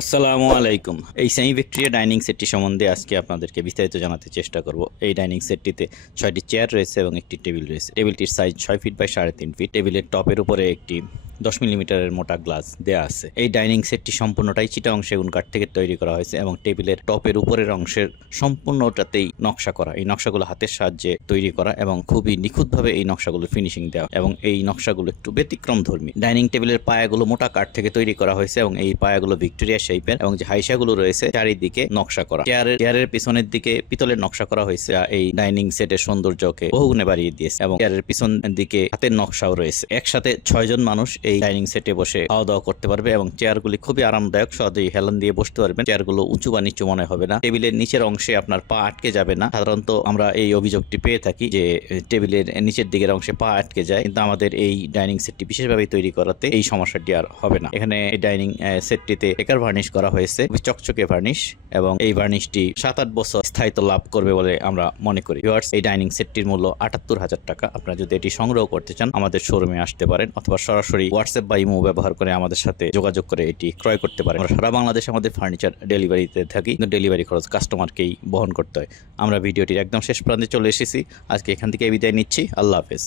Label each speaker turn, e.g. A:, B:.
A: আসসালামু আলাইকুম। এই সেমি ভিক্টোরিয়া ডাইনিং সেটটি সম্বন্ধে আজকে আপনাদেরকে বিস্তারিত জানাতে চেষ্টা করব। এই ডাইনিং সেটটিতে ছয়টি চেয়ার রয়েছে এবং একটি টেবিল রয়েছে। টেবিলটির সাইজ ছয় ফিট বাই সাড়ে তিন ফিট টেবিলের টপের উপরে একটি দশ মিলিমিটারের মোটা গ্লাস দেয়া আছে। এই ডাইনিং সেটটি সম্পূর্ণটাই চিটাং সেগুন কাঠ থেকে তৈরি করা হয়েছে এবং টেবিলের টপের উপরের অংশের সম্পূর্ণটাতেই নকশা করা। এই নকশাগুলো হাতের সাহায্যে তৈরি করা এবং খুবই নিখুঁতভাবে এই নকশাগুলো ফিনিশিং দেওয়া এবং এই নকশাগুলো একটু ব্যতিক্রম ধর্মী ডাইনিং টেবিলের পায়াগুলো মোটা কাঠ থেকে তৈরি করা হয়েছে এবং এই পায়াগুলো ভিক্টোরিয়া শেপের এবং যে হাইসাগুলো রয়েছে চারিদিকে নকশা করা। চেয়ারের চেয়ারের পিছনের দিকে পিতলের নকশা করা হয়েছে এই ডাইনিং সেটের সৌন্দর্যকে বহুগুণে বাড়িয়ে দিয়েছে এবং চেয়ারের পিছন দিকে হাতের নকশাও রয়েছে। একসাথে ছয়জন মানুষ এই ডাইনিং সেটে বসে খাওয়া দাওয়া করতে পারবে এবং চেয়ারগুলি খুবই আরামদায়ক। সহজেই হেলান দিয়ে বসতে পারবেন। চেয়ারগুলো উঁচু বা নিচু মনে হবে না। টেবিলের নিচের অংশে আপনার পা আটকে যাবে না। সাধারণত আমরা এই অভিযোগটি পেয়ে থাকি যে টেবিলের নিচের দিকের অংশে পা আটকে যায়। কিন্তু আমাদের এই ডাইনিং সেটটি বিশেষভাবে তৈরি করাতে এই সমস্যাটি আর হবে না। এখানে এই ডাইনিং সেটটিতে একার ভার্নিশ করা হয়েছে। চকচকে ভার্নিশ এবং এই ভার্নিশটি সাত আট বছর স্থায়িত্ব লাভ করবে বলে আমরা মনে করি। Viewers, এই ডাইনিং সেটটির মূল্য আটাত্তর হাজার টাকা। আপনারা যদি এটি সংগ্রহ করতে চান আমাদের শোরুমে আসতে পারেন অথবা সরাসরি হোয়াটসঅ্যাপ বা ইমো ব্যবহার করে আমাদের সাথে যোগাযোগ করে এটি ক্রয় করতে পারে আমরা সারা বাংলাদেশে আমাদের ফার্নিচার ডেলিভারিতে থাকি, কিন্তু ডেলিভারি খরচ কাস্টমারকেই বহন করতে হয়। আমরা ভিডিওটির একদম শেষ প্রান্তে চলে এসেছি। আজকে এখান থেকে বিদায় নিচ্ছি। আল্লাহ হাফেজ।